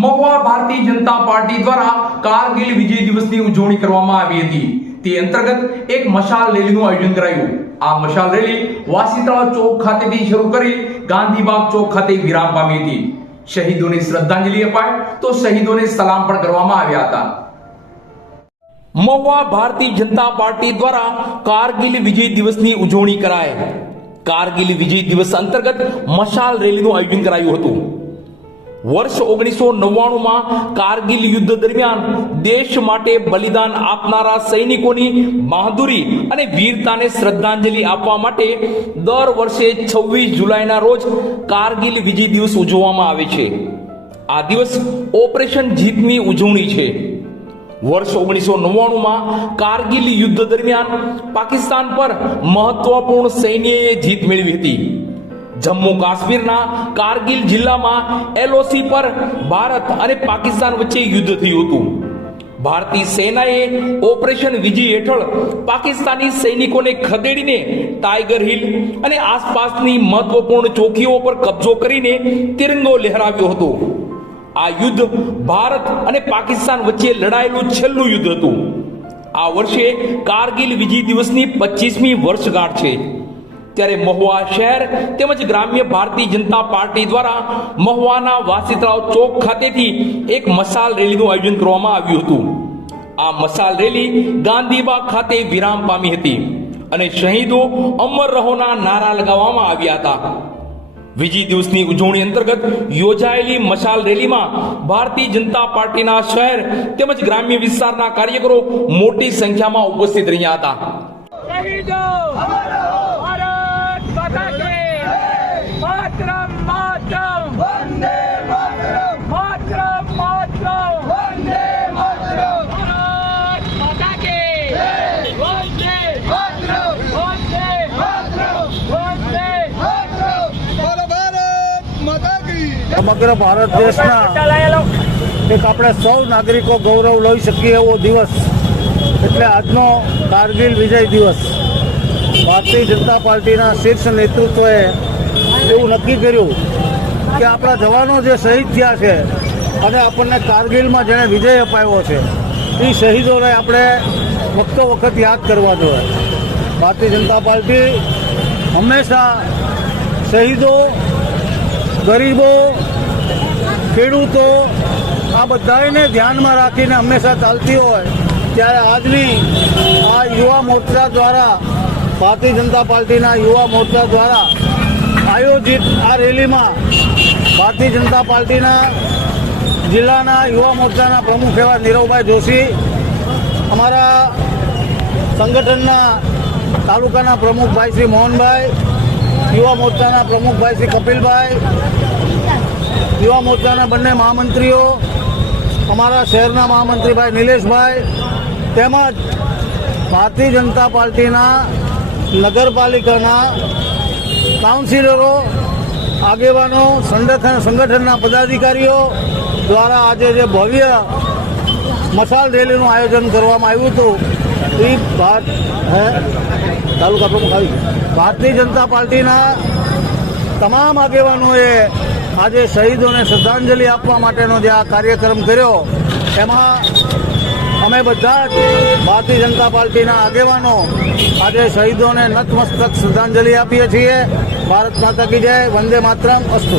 Mahuva Bharatiya Janata party દ્વારા કારગિલ વિજય દિવસની ઉજવણી કરવામાં આવી હતી. તે અંતર્ગત એક મશાલ રેલીનું આયોજન કરાયું. આ મશાલ રેલી વાસીતળા ચોક ખાતેથી શરૂ કરી ગાંધીબાગ ચોક ખાતે વિરામ પામી હતી. શહીદોને શ્રદ્ધાંજલિ અપાય તો શહીદોને સલામ પણ કરવામાં આવ્યા હતા. મહુવા ભારતીય જનતા પાર્ટી દ્વારા કારગિલ વિજય દિવસની ઉજવણી કરાય. કારગિલ વિજય દિવસ અંતર્ગત મશાલ રેલીનું આયોજન કરાયું હતું. વર્ષ ઓગણીસો નવ્વાણુંમાં કારગિલ યુદ્ધ દરમિયાન દેશ માટે બલિદાન આપનારા સૈનિકોની બહાદુરી અને વીરતાને શ્રદ્ધાંજલિ આપવા માટે દર વર્ષે છવ્વીસ જુલાઈના રોજ કારગિલ વિજય દિવસ ઉજવવામાં આવે છે. આ દિવસ ઓપરેશન જીતની ઉજવણી છે. વર્ષ ઓગણીસો નવ્વાણુંમાં કારગિલ યુદ્ધ દરમિયાન પાકિસ્તાન પર મહત્વપૂર્ણ સૈન્યએ જીત મેળવી હતી. જમ્મુ કાશ્મીરના કારગિલ જિલ્લામાં એલઓસી પર ભારત અને પાકિસ્તાન વચ્ચે યુદ્ધ થયું હતું. ભારતીય સેનાએ ઓપરેશન વિજય હેઠળ પાકિસ્તાની સૈનિકોને ખદેડીને ટાઈગર હિલ અને આસપાસની મહત્વપૂર્ણ ચોકીઓ પર કબજો કરીને તિરંગો લહેરાવ્યો હતો. આ યુદ્ધ ભારત અને પાકિસ્તાન વચ્ચે લડાયેલું છેલ્લું યુદ્ધ હતું. આ વર્ષે કારગિલ વિજય દિવસની પચીસમી વર્ષગાંઠ છે. ત્યારે મહુવા શહેર તેમજ ગ્રામ્ય ભારતીય જનતા પાર્ટી દ્વારા મહુવાના વાસીતરાવ ચોક ખાતેથી એક મશાલ રેલીનું આયોજન કરવામાં આવ્યું હતું. આ મશાલ રેલી ગાંધીબાગ ખાતે વિરામ પામી હતી અને શહીદો અમર રહોના નારા લગાવવામાં આવ્યા હતા. વિજય દિવસની ઉજવણી અંતર્ગત યોજાયેલી મશાલ રેલીમાં ભારતીય જનતા પાર્ટીના શહેર તેમજ ગ્રામ્ય વિસ્તારના કાર્યકરો મોટી સંખ્યામાં ઉપસ્થિત રહ્યા હતા શહીદો ભારત માતા કે માતરમ માતરમ વંદે માતરમ માતરમ માતરમ વંદે માતરમ ભારત માતા કે વંદે માતરમ વંદે માતરમ વંદે માતરમ બોલો ભારત માતા કી સમગ્ર ભારત દેશના એક આપણે સૌ નાગરિકો ગૌરવ લઈ શકીએ એવો દિવસ. એટલે આજનો કારગિલ વિજય દિવસ. ભારતીય જનતા પાર્ટીના શીર્ષ નેતૃત્વએ એવું નક્કી કર્યું કે આપણા જવાનો જે શહીદ થયા છે અને આપણને કારગિલમાં જેણે વિજય અપાવ્યો છે, એ શહીદોને આપણે વખતો વખત યાદ કરવા જોઈએ. ભારતીય જનતા પાર્ટી હંમેશા શહીદો ગરીબો, ખેડૂતો, આ બધાને ધ્યાનમાં રાખીને હંમેશા ચાલતી હોય, ત્યારે આજની આ યુવા મોરચા દ્વારા, ભારતીય જનતા પાર્ટીના યુવા મોરચા દ્વારા આયોજિત આ રેલીમાં ભારતીય જનતા પાર્ટીના જિલ્લાના યુવા મોરચાના પ્રમુખ એવા નીરવભાઈ જોશી, અમારા સંગઠનના તાલુકાના પ્રમુખ ભાઈ શ્રી મોહનભાઈ યુવા મોરચાના પ્રમુખભાઈ શ્રી કપિલભાઈ, યુવા મોરચાના બંને મહામંત્રીઓ, અમારા શહેરના મહામંત્રીભાઈ નિલેશભાઈ, તેમજ ભારતીય જનતા પાર્ટીના નગરપાલિકાના કાઉન્સિલરો, આગેવાનો સંગઠન સંગઠનના પદાધિકારીઓ દ્વારા આજે જે ભવ્ય મશાલ રેલીનું આયોજન કરવામાં આવ્યું હતું. એ ભારત હે? તાલુકા પ્રમુખ આવી ભારતીય જનતા પાર્ટીના તમામ આગેવાનોએ આજે શહીદોને શ્રદ્ધાંજલિ આપવા માટેનો જે આ કાર્યક્રમ કર્યો, એમાં અમે બધા જ ભારતીય જનતા પાર્ટીના આગેવાનો આજે શહીદોને નતમસ્તક શ્રદ્ધાંજલિ આપીએ છીએ. ભારત માતા કી જય, વંદે માતરમ, અસ્તુ.